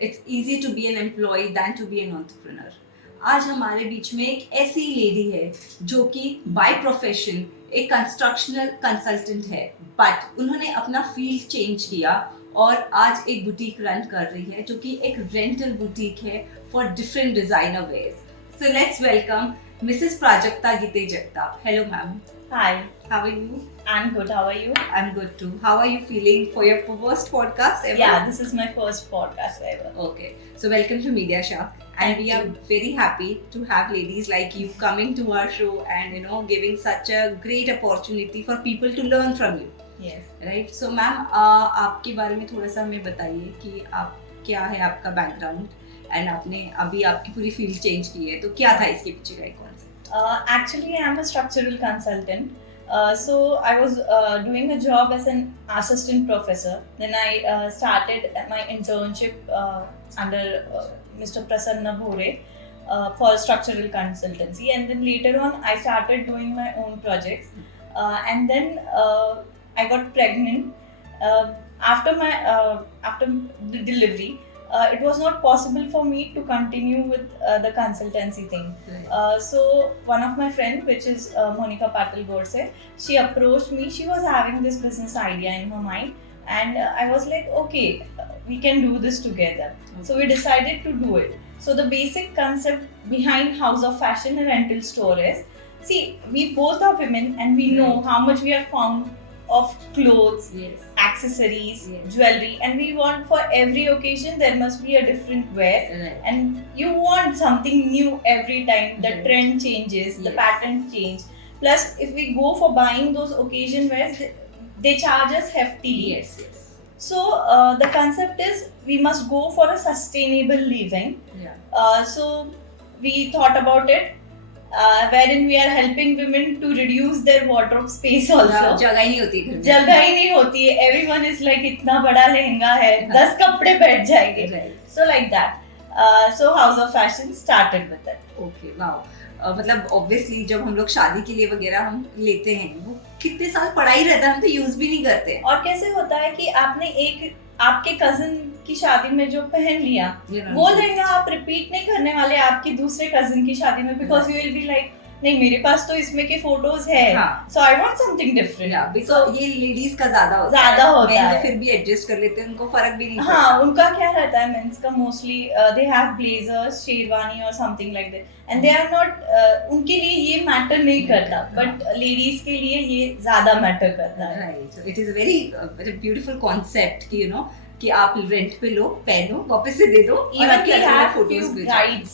it's easy to be an employee than to be an entrepreneur. आज हमारे बीच में एक ऐसी लेडी है जो कि बाय प्रोफेशन एक कंस्ट्रक्शनल कंसल्टेंट है, बट उन्होंने अपना फील्ड चेंज किया और आज एक बुटीक रन कर रही है जो कि एक रेंटल बुटीक है for different designer wears. So let's welcome Mrs. Prajakta Gite Jagtap. Hello ma'am. Hi, How are you? I'm good. How are you? I'm good too. How are you feeling for your first podcast ever? Yeah, this is my first podcast ever. Okay. So welcome to Media Shark. And we are very happy to have ladies like you coming to our show and giving such a great opportunity for people to learn from you. Yes. Right? So ma'am, आपके बारे में थोड़ा सा हमें बताइए कि आप क्या है आपका बैकग्राउंड एंड आपने अभी आपकी पूरी फील्ड चेंज की है तो क्या था इसके पीछे का एक concept? Actually, I'm a structural consultant. So I was doing a job as an assistant professor. Then I started my internship under Mr. Prasanna Bhore for structural consultancy. And then later on, I started doing my own projects. And then I got pregnant. After the delivery, it was not possible for me to continue with the consultancy thing. Right. So one of my friends, which is Monica Patel Godse, she approached me. She was having this business idea in her mind, and I was like, okay, we can do this together. So we decided to do it. So the basic concept behind House of Fashion and rental store is, see, we both are women and we know how much we are fond of clothes, Yes. accessories, Yes. jewelry, and we want for every occasion there must be a different wear, Right. and you want something new every time. The Right. trend changes, the Yes. pattern change. Plus, if we go for buying those occasion wears, they charge us heftily. Yes. Yes. So the concept is we must go for a sustainable living. Yeah. So we thought about it, wherein we are helping women to reduce their wardrobe space also. जगह ही नहीं होती घर में. जगह ही नहीं होती है. Everyone is like इतना बड़ा लहंगा है, 10 कपड़े बैठ जाएंगे. Right. So like that. So House of Fashion started with it. Okay, wow. मतलब ऑब्वियसली जब हम लोग शादी के लिए वगैरह हम लेते हैं वो कितने साल पड़ा ही रहता है, हम तो यूज भी नहीं करते हैं. और कैसे होता है कि आपने एक आपके कजिन की शादी में जो पहन लिया, वो लहंगा आप रिपीट नहीं करने वाले आपकी दूसरे कजिन की शादी में, because you will be like नहीं मेरे पास तो इसमें के फोटोज है, so I want something different. Because ये लेडीज का ज्यादा होता है. फिर भी एडजस्ट कर लेते हैं, उनको फर्क भी नहीं पड़ता. हाँ, उनका क्या रहता है मेंस का mostly they have blazers, sherwani और something like that, and they are not, उनके लिए ये मैटर नहीं करता, बट लेडीज के लिए ये ज्यादा मैटर करता है. Right. It is a very beautiful concept कि कि आप रेंट पे लो, पहनो, वापस से दे दो. Even we have few brides.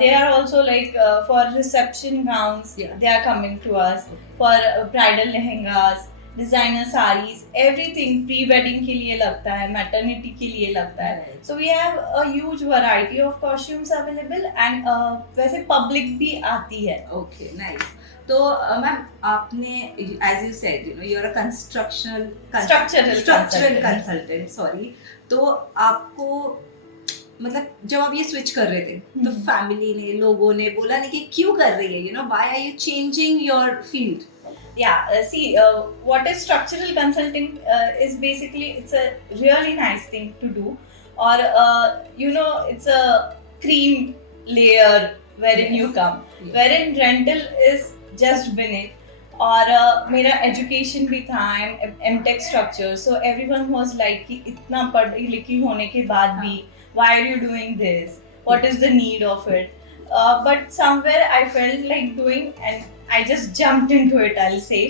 They are also like for reception gowns. Yeah. They are coming to us for bridal lehengas, designer sarees, everything pre-wedding के लिए लगता है, maternity के लिए लगता है. Right. So we have a huge variety of costumes available, and वैसे public भी आती है. Okay, nice. तो मैम आपने as you said you're a structural consultant, sorry. तो आपको मतलब जब आप ये स्विच कर रहे थे तो फैमिली ने, लोगों ने बोला नहीं कि क्यों कर रही है, why are you changing your field? Yeah, see, what is structural consulting is basically, it's a really nice thing to do, or it's a cream layer wherein Yes. you come, Yes. wherein rental is just beneath. और मेरा education भी था, M.Tech structure, so everyone was like कि इतना पढ़ी लिखी होने के बाद भी why are you doing this, what is the need of it, but somewhere I felt like doing, and I just jumped into it, I'll say,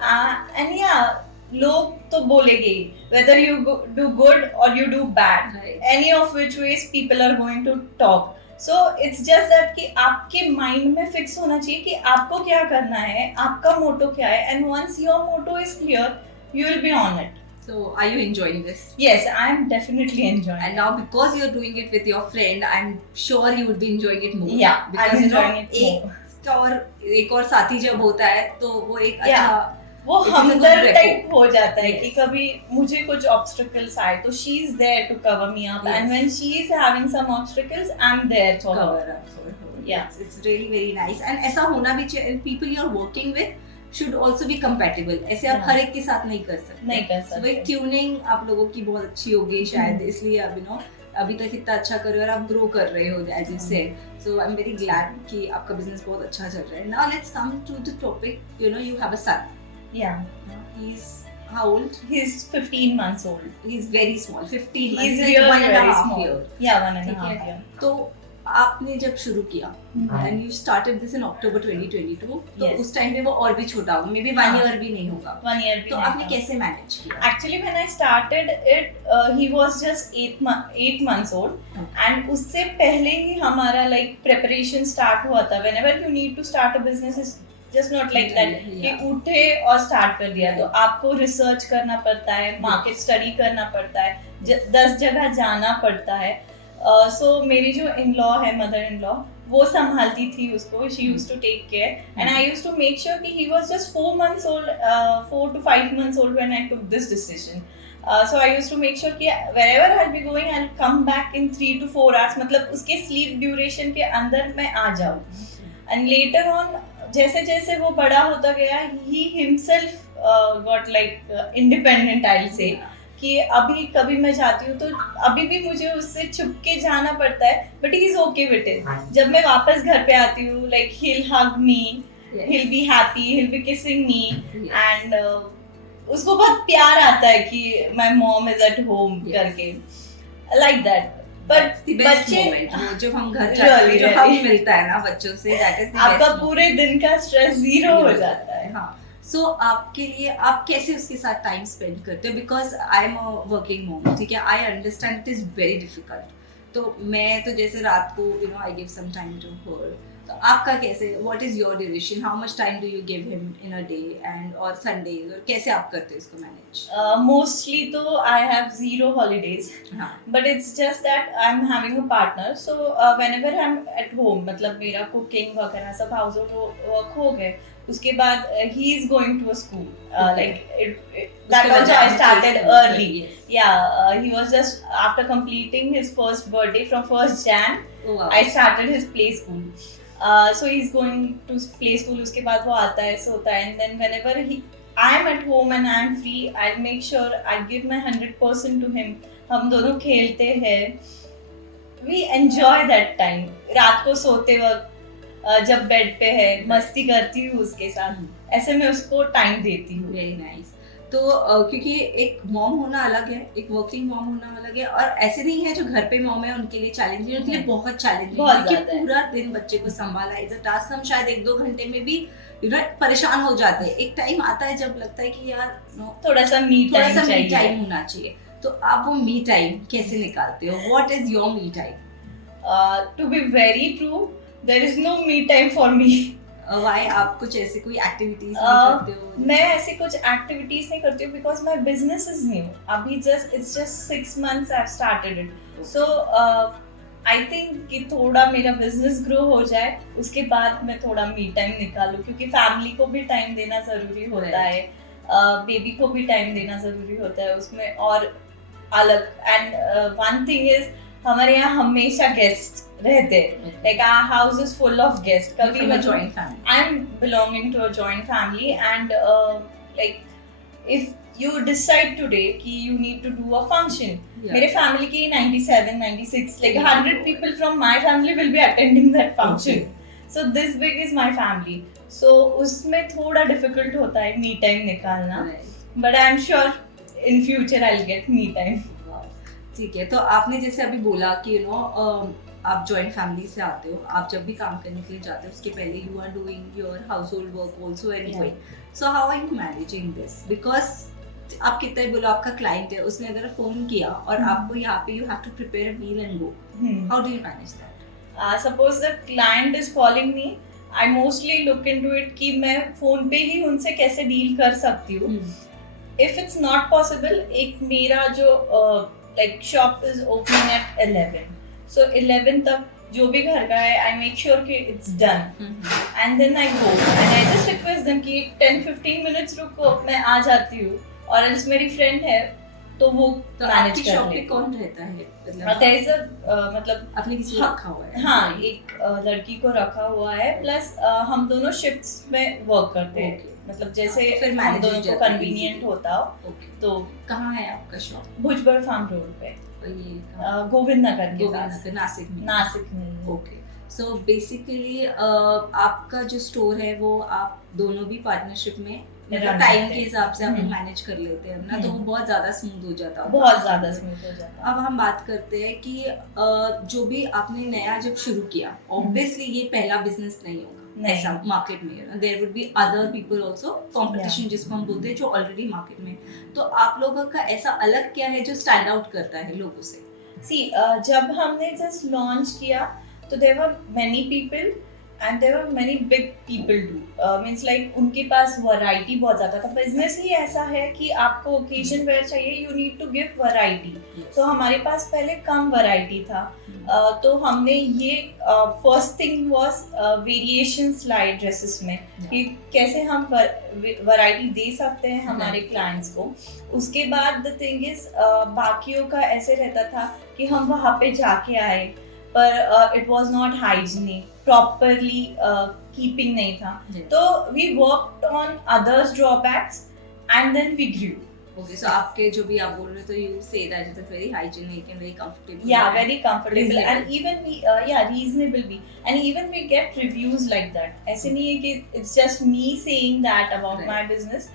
and yeah, लोग तो बोलेंगे whether you do good or you do bad, Right. any of which ways people are going to talk. So it's just that कि आपके mind में fix होना चाहिए कि आपको क्या करना है, आपका मोटो क्या है, and once your motto is clear, you will be on it. So are you enjoying this? Yes, I am definitely enjoying And it. now because you're doing it with your friend, I'm sure you would be enjoying it more. Yeah, because I'm enjoying it more. एक और साथी जब होता है तो वो एक Yeah. अच्छा वो It is a good Hamdard rapport. Type हो जाता है कि Yes. कभी मुझे कुछ ऑब्स्टिकल्स आए तो she is there to cover me up, Yes. And when she is having some obstacles I am there for cover her. up for her. Yeah. It's really very nice. And ऐसा होना भी चाहिए. And people you're working with should also be compatible. ऐसे आप Yeah. हर एक के साथ नहीं कर सकते. नहीं कर So वही सकते. ट्यूनिंग आप लोगों की बहुत अच्छी होगी शायद, इसलिए अब अभी तक इतना अच्छा कर रहे हो और आप ग्रो कर रहे हो as you said, so I am very glad कि आपका बिजनेस बहुत अच्छा चल रहा है. Now let's come to the topic, you know, you have a son. Yeah, he is how old? he's 15 months old. He is very small, 15 months. He's like really 1.5 very small. year. Yeah, 1.5 ठीक है. year. तो आपने जब शुरू किया and you started this in October 2022, तो Yes. उस time पे वो और भी छोटा होगा, मे बी 1 ईयर भी नहीं होगा. 1 year. तो आपने कैसे मैनेज किया? Actually, when I started it, he was just 8 months old, and उससे पहले ही हमारा like preparation start हुआ था. Whenever you need to start a business, it's just not like that कि उठे और start कर दिया. तो आपको research करना पड़ता है, market study करना पड़ता है, 10 जगह जाना पड़ता है. So मेरी जो in-law है, mother-in-law, वो संभालती थी उसको. She used to take care, and I used to make sure कि he was just 4 months old, 4 to 5 months old when I took this decision. So I used to make sure कि wherever I'll be going, I'll come back in 3 to 4 hours. मतलब उसके sleep duration के अंदर मैं आ जाऊँ. And later on, जैसे जैसे वो बड़ा होता गया, he himself got like independent, I'll say. कि अभी कभी मैं जाती हूँ तो अभी भी मुझे उससे छुप के जाना पड़ता है, but he is okay with it. जब मैं वापस घर पे आती हूँ, like he'll hug me, he'll be happy, he'll be kissing me, and उसको बहुत प्यार आता है कि my mom is at home करके, like that. But बच्चे जो हम घर जाते हैं, जो हमें मिलता है ना बच्चों से, that is the आपका best पूरे दिन का स्ट्रेस जीरो हो जाता है. हाँ. सो आपके लिए आप कैसे उसके साथ टाइम स्पेंड करते हो? Because I am a working mom, ठीक है, I understand it is very difficult. तो मैं तो जैसे रात को, you know, I give some time to her. तो आपका कैसे, what is your duration, how much time do you give him in a day and और संडेज, और कैसे आप करते हो इसको मैनेज? Mostly तो I have 0 holidays. हाँ. But it's just that I'm having a partner, so whenever I'm at home, मतलब मेरा cooking वगैरह सब household work हो गए, उसके बाद he is going to a school. That also I started early. Yes. Yeah, he was just after completing his first birthday from 1st Jan. Oh, wow. I started his play school. So he's going to play school. उसके बाद वो आता है, सोता है, and then whenever I'm at home and I'm free, I'll make sure I give my 100% to him. हम दोनों खेलते हैं. We enjoy that time. रात को सोते वक्त जब बेड पे है, मस्ती करती हूँ उसके साथ. ऐसे मैं उसको टाइम देती हूँ. Very nice. तो क्योंकि एक मॉम होना अलग है, एक वर्किंग मॉम होना अलग है, और ऐसे नहीं है जो घर पे मॉम है उनके लिए चैलेंजिंग, उनके लिए बहुत चैलेंजिंग है कि पूरा दिन बच्चे को संभाला इज अ टास्क. हम शायद 1-2 घंटे में भी परेशान हो जाते हैं. एक टाइम आता है जब लगता है कि यार थोड़ा सा मी टाइम होना चाहिए. तो आप वो मी टाइम कैसे निकालते हो? What is your me time? To be very true, there is no me time for me. Why? आप कुछ ऐसे कोई एक्टिविटीज नहीं करते हो? मैं ऐसे कुछ एक्टिविटीज नहीं करती हूँ because my business is new. अभी it's just 6 months I have started it. So I think कि थोड़ा मेरा बिजनेस ग्रो हो जाए, उसके बाद मैं थोड़ा मी टाइम निकालूं, क्योंकि फैमिली को भी टाइम देना जरूरी होता है, बेबी को भी टाइम देना जरूरी होता है उसमें. और अलग एंड वन थिंग इज, हमारे यहाँ हमेशा गेस्ट रहते हैं. Like our house is full of guests. कभी मैं joint family. I'm belonging to a joint family, and like if you decide today कि you need to do a function, मेरे family की 97, 96, like 100 people from my family will be attending that function. So this big is my family. So उसमें थोड़ा difficult होता है me time निकालना. But I'm sure in future I'll get me time. ठीक है. तो आपने जैसे अभी बोला कि यू नो आप जॉइंट फैमिली से आते हो, आप जब भी काम करने के लिए जाते हो उसके पहले you are doing your household work also and going. So how are you managing this? Because आप कितना ही बोलो, आपका क्लाइंट है, उसने अगर फोन किया और आपको यहाँ पे you have to prepare a meal and go, how do you manage that? Suppose the client is calling me, I mostly look into it कि मैं फोन पे ही उनसे कैसे डील कर सकती हूँ. इफ इट्स नॉट पॉसिबल, एक मेरा जो like shop is opening at 11, so 11 तक जो भी घर का है, I make sure कि it's done, and then I go and I just request them कि 10-15 minutes रुको, मैं आ जाती हूँ. और else मेरी friend है तो वो मैनेज कर शॉप पे कौन रहता है? मतलब आपने किसी रखा हुआ है? हाँ, एक लड़की को रखा हुआ है, प्लस हम दोनों शिफ्ट्स में वर्क करते हैं. मतलब जैसे हम दोनों को कन्वीनियंट होता हो. तो कहाँ है आपका शॉप? भुजबड़ फार्म रोड पे. ये गोविंद नगर के गोविंद पास, नगर, नासिक में? नासिक में। ओके, सो बेसिकली आपका जो स्टोर है वो आप दोनों भी पार्टनरशिप में मतलब Run टाइम करते के हैं। हिसाब से आप लोग हम्म। मैनेज कर लेते हैं ना, तो वो बहुत ज्यादा स्मूथ हो जाता है। बहुत ज्यादा स्मूथ हो जाता है। अब हम बात करते हैं कि जो भी आपने नया जब शुरू किया, ऑब्वियसली ये पहला बिजनेस नहीं होगा नहीं। ऐसा मार्केट में, there would be other people also, competition जिसको हम बोलते हैं, जो ऑलरेडी मार्केट में। तो आप लोगों का ऐसा अलग क्या है जो स्टैंड आउट करता है लोगों से? सी जब हमने जस्ट लॉन्च किया तो there were many people and there were many big people too, means like उनके पास वैरायटी बहुत ज्यादा था। बिजनेस ही ऐसा है कि आपको ओकेजन वेयर चाहिए, you need to give variety. तो हमारे पास पहले कम वैरायटी था, तो हमने ये first thing was variation slide dresses में कि कैसे हम वैरायटी दे सकते हैं हमारे क्लाइंट्स को। उसके बाद द थिंग इज बाकियों का ऐसे रहता था कि हम वहाँ पे जाके आए पर it was not hygienic, properly keeping नहीं था। तो we worked on others drawbacks and then we grew. Okay, so आपके जो भी आप बोल रहे हो, तो you say that it is very hygienic and very comfortable. Yeah, very comfortable Reasonable. and even we reasonable भी, and even we get reviews like that. ऐसे नहीं है कि it's just me saying that about Right. my business.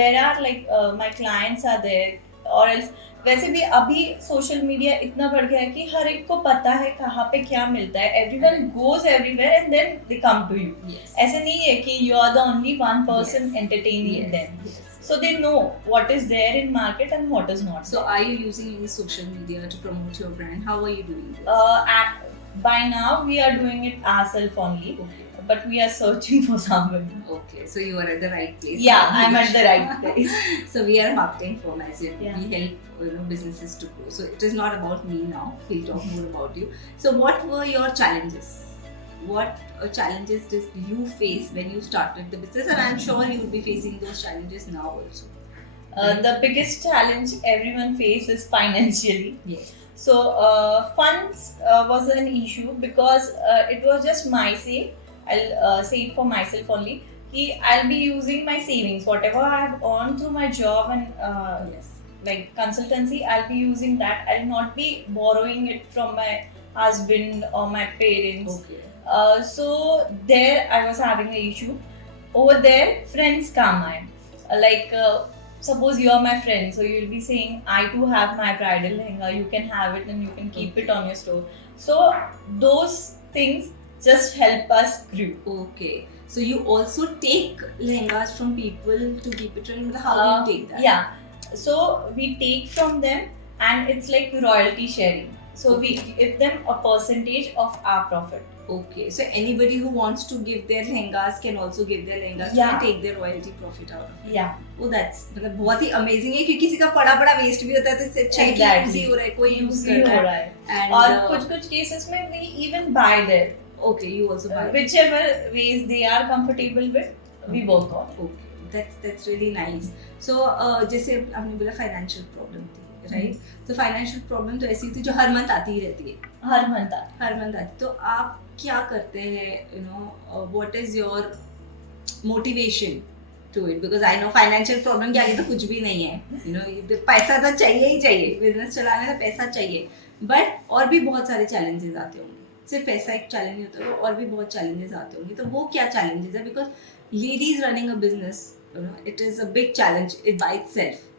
There are like my clients are there, or else वैसे भी अभी social media इतना बढ़ गया है कि हर एक को पता है कहाँ पे क्या मिलता है। everyone goes everywhere and then they come to you. Yes. ऐसे नहीं है कि you are the only one person Yes. entertaining Yes. them. Yes. So they know what is there in market and what is not. So are you using any social media to promote your brand? How are you doing this? By now we are doing it ourselves only, Okay. but we are searching for somebody. Okay, so you are at the right place. Yeah, I'm at the right place. So we are a marketing firm, as in Yeah. we help businesses to grow. So it is not about me now. We'll talk more about you. So what were your challenges? What challenges did you face when you started the business? And I'm sure you will be facing those challenges now also. The biggest challenge everyone faces financially. Yes. So funds was an issue because it was just my say. I'll say it for myself only. I'll be using my savings, whatever I've earned through my job and Yes. like consultancy. I'll be using that. I'll not be borrowing it from my husband or my parents. Okay. So there I was having an issue. Over there, friends come in. Suppose you are my friend, so you'll be saying, I too have my bridal lehenga, you can have it and you can keep it on your store. So those things just help us grow. Okay. So you also take lehengas from people to keep it running. How do you take that? Yeah. So we take from them and it's like royalty sharing. So we give them a percentage of our profit. Okay, so anybody who wants to give their lehengas can also give their lehengas Yeah. and take their royalty profit out of it. Yeah. Oh, that's मतलब बहुत ही amazing है, क्योंकि किसी का पड़ा पड़ा waste भी होता है, तो इससे अच्छा है कि Exactly. यूज ही हो रहा है, कोई यूज यूज कर हो रहा रहा है. है. And और कुछ केसेस में we even buy there. okay, you also buy. Whichever ways they are comfortable with, we work on. Okay, that's really nice. So जैसे आपने बोला फाइनेंशियल प्रॉब्लम थी, राइट? तो फाइनेंशियल प्रॉब्लम तो ऐसी थी जो हर मंथ आती ही रहती है. हर मंथ आती. तो आप क्या करते हैं? What is your motivation to it? Because I know financial problem के आगे तो कुछ भी नहीं है. पैसा तो चाहिए ही चाहिए, बिजनेस चलाने का पैसा चाहिए, बट और भी बहुत सारे चैलेंजेस आते होंगे. सिर्फ पैसा एक चैलेंज नहीं होता, और भी बहुत चैलेंजेस आते होंगे. तो वो क्या चैलेंजेस है? Because ladies running a business, it is a big challenge it by itself.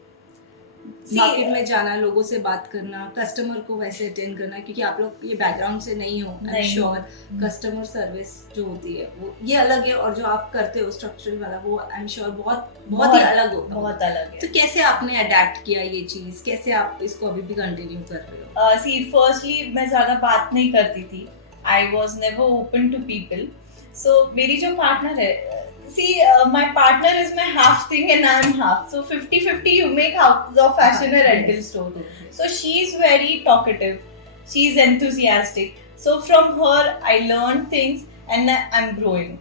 Market में जाना, लोगों से बात करना, कस्टमर को वैसे अटेंड करना, क्योंकि आप लोग ये बैकग्राउंड से नहीं हो. I am sure customer service जो होती है वो ये अलग है, और जो आप करते हो स्ट्रक्चरल वाला वो आई एम श्योर बहुत ही अलग होता है. बहुत अलग है. तो कैसे आपने अडेप्ट किया ये चीज? कैसे आप इसको अभी भी कंटिन्यू कर रहे हो? See, firstly मैं ज्यादा बात नहीं करती थी. I was never open to people. So मेरी जो पार्टनर है, see, my partner is my half thing and I'm half. So 50-50 you make house of fashion and rental store. So she's very talkative. She's enthusiastic. So from her I learned things and I'm growing.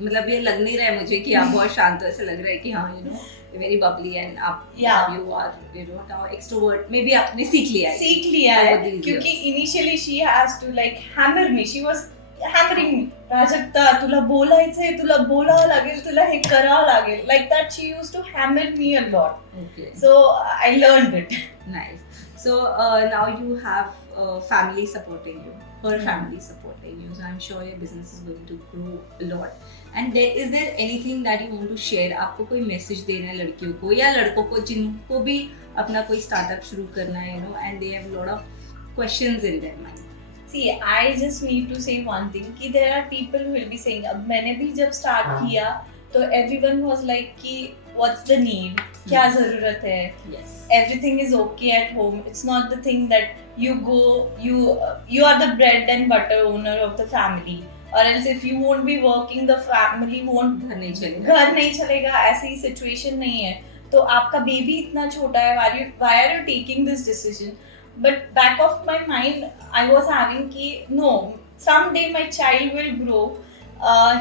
मतलब ये लग नहीं रहा है मुझे कि आप बहुत शांत हो. ऐसे लग रहा है कि हाँ, you know, very bubbly and आप you are, you know, now extrovert. Maybe आपने सीख लिया है. सीख लिया है, over these क्योंकि years. initially she has to like hammer me. She was hammering me. Prajakta, तुला बोलायचंय, तुला बोलावं लागेल, तुला हे करावं लागेल. Like that she used to hammer me a lot. Okay. So I learned it. Nice. So now you have family supporting you, her family supporting you. So I'm sure your business is going to grow a lot. And is there anything that you want to share? आपको कोई message देना है लड़कियों को या लड़कों को जिनको भी अपना कोई स्टार्टअप शुरू करना है, and they have a lot of questions in their mind. See, I just need to say one thing कि there are people who will be saying, अब मैंने भी जब start किया तो everyone was like कि what's the need, क्या ज़रूरत है, Yes. everything is okay at home. It's not the thing that you are the bread and butter owner of the family, or else if you won't be working the family won't, घर नहीं चलेगा. घर नहीं चलेगा, ऐसी situation नहीं है. तो आपका बेबी इतना छोटा है, why are you taking this decision? But back of my mind I was having कि no, someday my child will grow,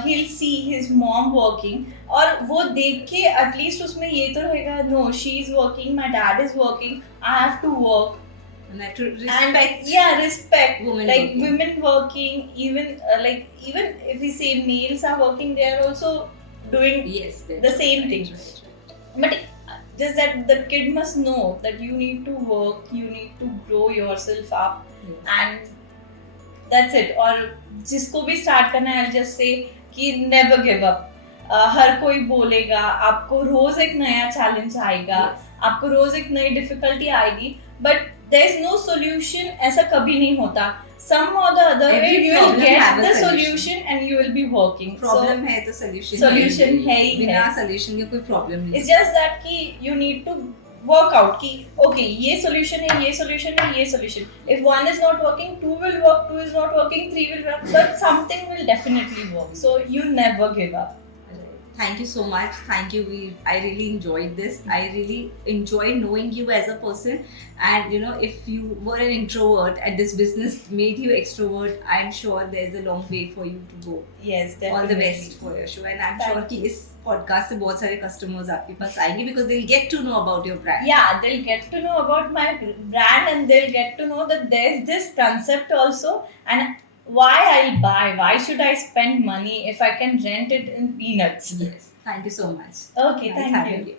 he'll see his mom working, और वो देख के at least उसमें ये तो रहेगा, no, she is working, my dad is working, I have to work. And that to respect. And respect women like working. women working, even if we say males are working, they are also doing Yes, the same thing. Right. But just that the kid must know that you need to work, you need to grow yourself up, Yes. and that's it. और जिसको भी start करना है, I'll just say कि never give up. हर कोई बोलेगा, आपको रोज एक नया चैलेंज आएगा, Yes. आपको रोज एक नई डिफिकल्टी आएगी, but there is no solution. ऐसा कभी नहीं होता. Some or the other way Every you will problem get have a the solution. solution and you will be working. Problem So है तो सोल्यूशन solution है ही बिना है. सोल्यूशन के कोई प्रॉब्लम नहीं. it's just that कि you need to work out कि okay, ये solution है, ये solution है, ये solution. If one is not working, two will work, two is not working, three will work, but something will definitely work. So you never give up. Thank you so much. Thank you. I really enjoyed this. I really enjoyed knowing you as a person. And if you were an introvert and this business made you extrovert, I'm sure there's a long way for you to go. Yes, definitely. All the best for your show. And I'm Thank sure कि इस podcast से बहुत सारे customers आपके पास आएंगे because they'll get to know about your brand. Yeah, they'll get to know about my brand and they'll get to know that there's this concept also, and why I'll buy. Why should I spend money if I can rent it in peanuts? Yes. Thank you so much. Okay, Nice thank having you. you.